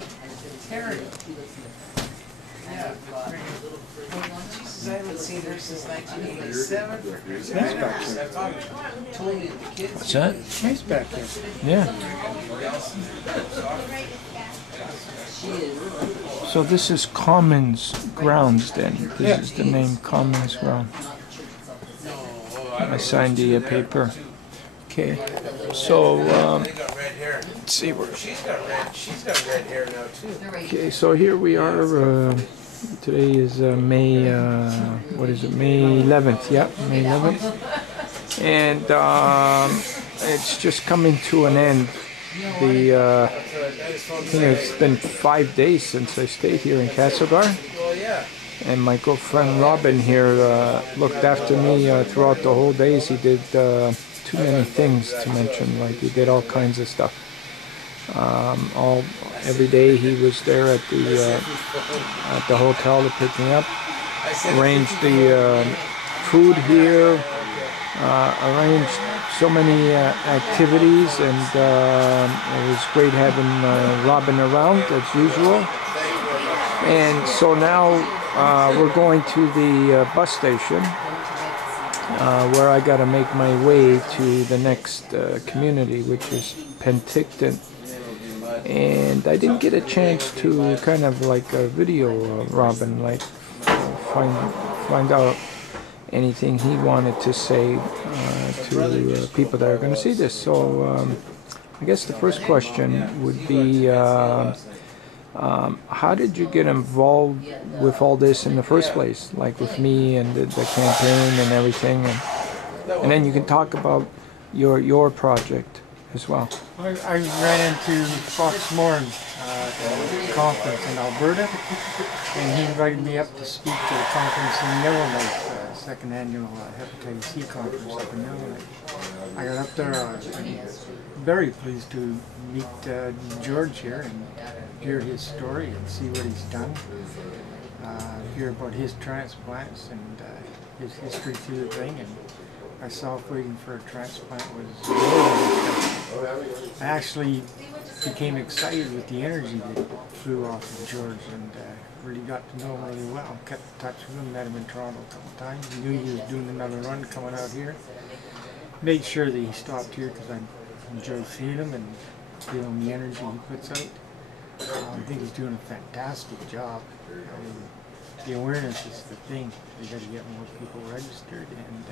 Yeah. Terry. Yeah. Jesus, I haven't seen her since 1987. Nice back here. Totally the kids. What's that? Nice back here. Yeah. So this is Commons Grounds then. This is the name Commons Ground. I signed the paper. Okay. So let's see where. She's got red hair now too. Okay. So here we are. Today is May. What is it? May 11th. Yeah, May 11th. And it's just coming to an end. I think it's been 5 days since I stayed here in Castlegar, and my girlfriend Robyn here looked after me throughout the whole days. He did too many things to mention, like he did all kinds of stuff. Every day he was there at the hotel to pick me up, arranged the food here, arranged so many activities, and it was great having Robyn around as usual. And so now we're going to the bus station where I got to make my way to the next community, which is Penticton. And I didn't get a chance to kind of like video Robyn, like find out anything he wanted to say to people that are going to see this. So I guess the first question would be, how did you get involved with all this in the first place, like with me and the campaign and everything, and then you can talk about your project as well. I ran into Fox Moran at a conference in Alberta, and he invited me up to speak at a conference in Yellowknife, second annual hepatitis C conference up in Yellowknife. I got up there, I'm very pleased to meet George here and hear his story and see what he's done, hear about his transplants and his history through the thing. And myself waiting for a transplant was I actually became excited with the energy that flew off of George, and really got to know him really well. Kept in touch with him, met him in Toronto a couple of times. Knew he was doing another run coming out here. Made sure that he stopped here because I enjoy seeing him and feeling the energy he puts out. I think he's doing a fantastic job. The awareness is the thing. You got to get more people registered, and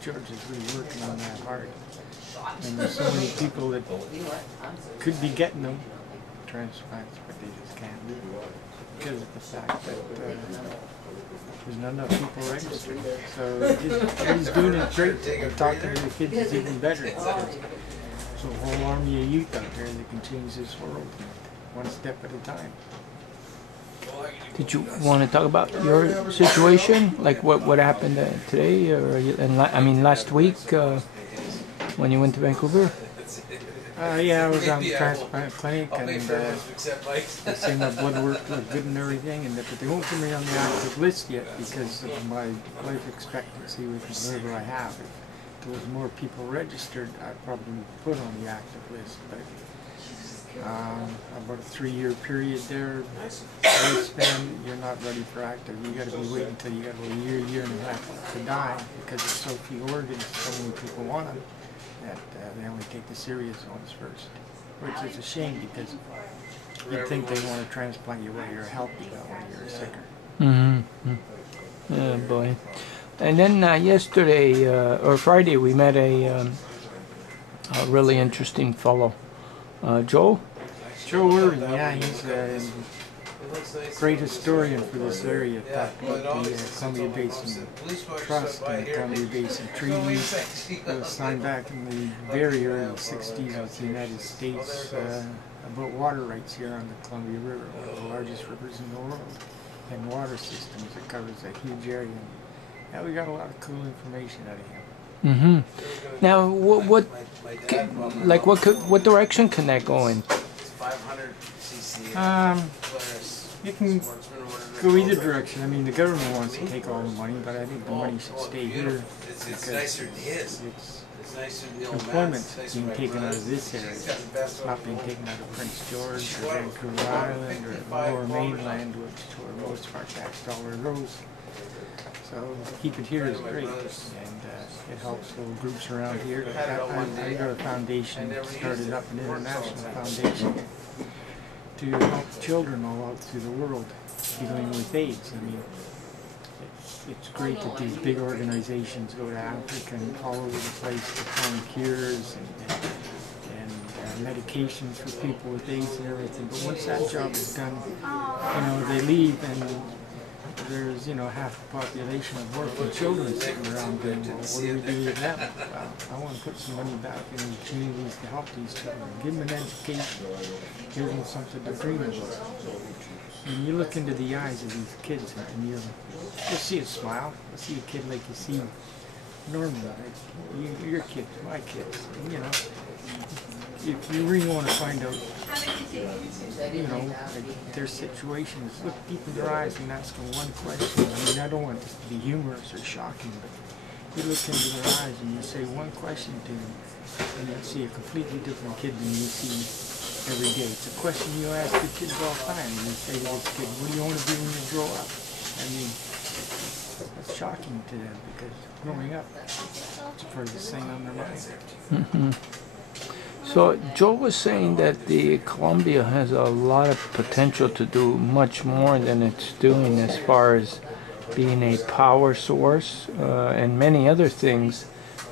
George is really working on that hard. And there's so many people that could be getting them transplants, but they just can't do it because of the fact that there's not enough people registered. So he's doing it great. Talking to the kids is even better. There's a whole army of youth out there that can change this world one step at a time. Did you want to talk about your situation, like what happened today, or I mean last week when you went to Vancouver? Yeah, I was on the transplant clinic, and they say my blood work looked good and everything, but they won't put me on the active list yet because of my life expectancy with the liver I have. If there was more people registered, I'd probably be put on the active list. But about a 3-year period there, lifespan, you're not ready for active. You got to be waiting until you got a year and a half to die because there's so few organs, so many people want them that they only take the serious ones first, which is a shame because you'd think they want to transplant you while you're healthy, not when you're sicker. Mm-hmm. Oh boy. And then yesterday or Friday we met a really interesting fellow. Joe Robyn, yeah, he's a great historian for this area. Talked about the Columbia Basin Trust and the Columbia Basin Treaty that was signed back in the very early 60s with the United States about water rights here on the Columbia River, one of the largest rivers in the world, and water systems. It covers a huge area. Yeah, we got a lot of cool information out of him. Mm-hmm. Now, what direction can that go in? You can go either direction. I mean, the government wants to take all the money, but I think the money should stay here because it's employment's being taken out of this area. It's not being taken out of Prince George or Vancouver Island or the lower mainland, which for the most part Castlegar goes. So to keep it here is great, and it helps little groups around here. I got a foundation, started up an international foundation to help children all out through the world dealing with AIDS. I mean, it's great that these big organizations go to Africa and all over the place to find cures and medications for people with AIDS and everything. But once that job is done, they leave, and there's, half the population of orphan children sitting around doing, well, what do we do with them? Well, I want to put some money back in the communities to help these children, give them an education, give them something to dream about. And you look into the eyes of these kids, and you'll see a smile. You'll see a kid like you see normally, like your kids, my kids. And, if you really want to find out, like their situations, look deep in their eyes and ask them one question. I mean, I don't want this to be humorous or shocking, but you look into their eyes and you say one question to them, and you'll see a completely different kid than you see every day. It's a question you ask the kids all the time, and you say to this kid, what do you want to be when you grow up? I mean, that's shocking to them, because growing up, it's the furthest thing on their mind. Mm-hmm. So Joe was saying that the Columbia has a lot of potential to do much more than it's doing as far as being a power source and many other things.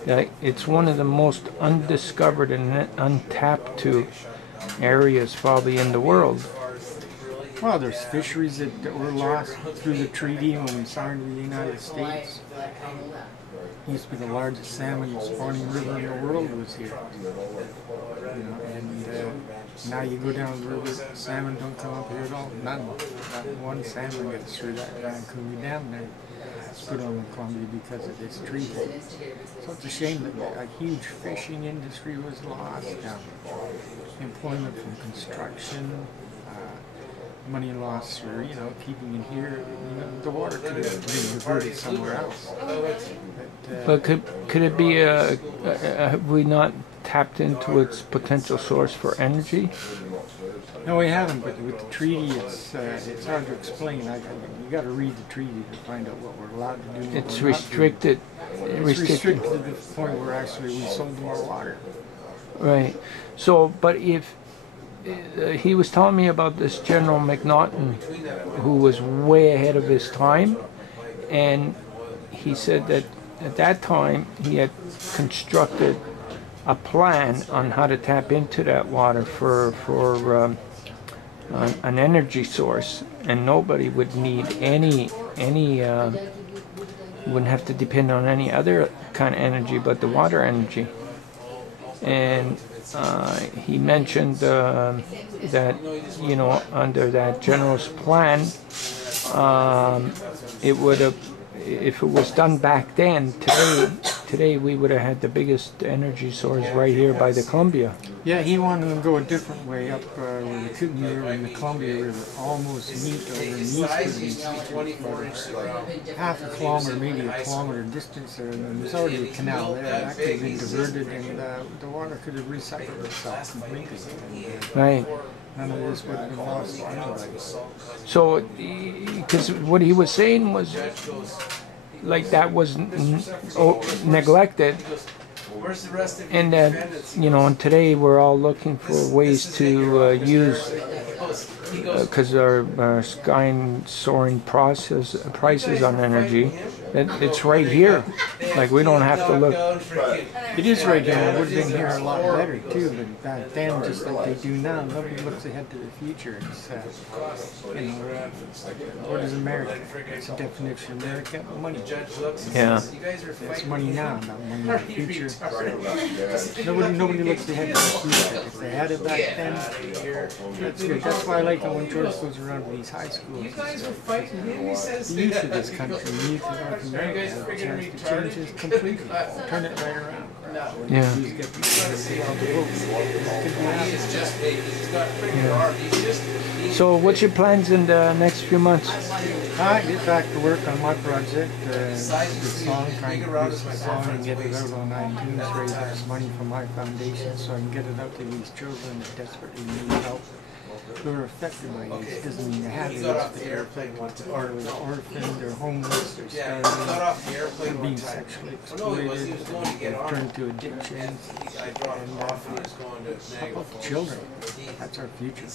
That it's one of the most undiscovered and untapped to areas probably in the world. Well, there's fisheries that were lost through the treaty when we signed with the United States. It used to be the largest salmon spawning river in the world was here. And now you go down the river, salmon don't come up here at all. None. Not one salmon gets through that Vancouver Dam there. It's put on the Columbia because of this treaty. So it's a shame that a huge fishing industry was lost. Employment from construction, money lost for keeping it here. The water could have been diverted somewhere else. But could it be have we not tapped into its potential source for energy? No, we haven't. But with the treaty, it's hard to explain. You got to read the treaty to find out what we're allowed to do. It's restricted. It's restricted to the point where actually we sold more water. Right. So, but if he was telling me about this General McNaughton, who was way ahead of his time, and he said that at that time he had constructed a plan on how to tap into that water for an energy source, and nobody would need any wouldn't have to depend on any other kind of energy but the water energy. And he mentioned that under that general's plan, it would have, if it was done back then, today we would have had the biggest energy source right here by the Columbia. Yeah, he wanted to go a different way up where the Kootenai River and the Columbia River almost meet over in the east of half a kilometer, maybe a kilometer distance there, and there's already a canal there. That could have been diverted, and the water could have recycled itself completely. Right. None of this would have been lost anyway. So, because what he was saying was, like, that was neglected, and that, and today we're all looking for ways to use, because our sky soaring prices on energy, it's right here. Like, we don't have to look. It is right here. It would have been here a lot better too, but back then, just like they do now, nobody looks ahead to the future. It's, what is America? It's a definition of America: money. Yeah. It's money now, not money in the future. So nobody looks ahead to the future. If they had it back then, that's good. That's why I like it when George goes around to these high schools. The youth of this country, the youth of North America, have a chance to change this completely, turn it right around. Yeah. He's got to take out the boat. He is just, he's got pretty hard. He's just, So what's your plans in the next few months? I get back to work on my project, the song, trying to produce the song and get it out on iTunes, raise up some money for my foundation so I can get it out to these children that desperately need help, who are affected by this. It doesn't mean they have this, but they're affected, or they're orphaned, they're homeless, they're starving, they're being sexually exploited, they've turned to addictions, and help out the children. That's our future.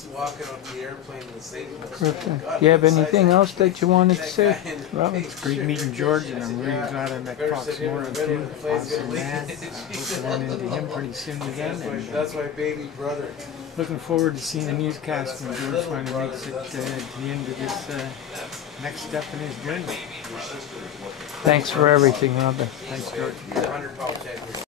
Perfect. Do you have anything else that you wanted to say? Robyn? It's great meeting George, and I'm really glad I met Fox Moore too. Awesome man. Hope to run into him pretty soon again. And, that's my baby brother. looking forward to seeing the newscast when George finally makes it to the end of this next step in his journey. Thanks for everything, Robyn. Thanks, George.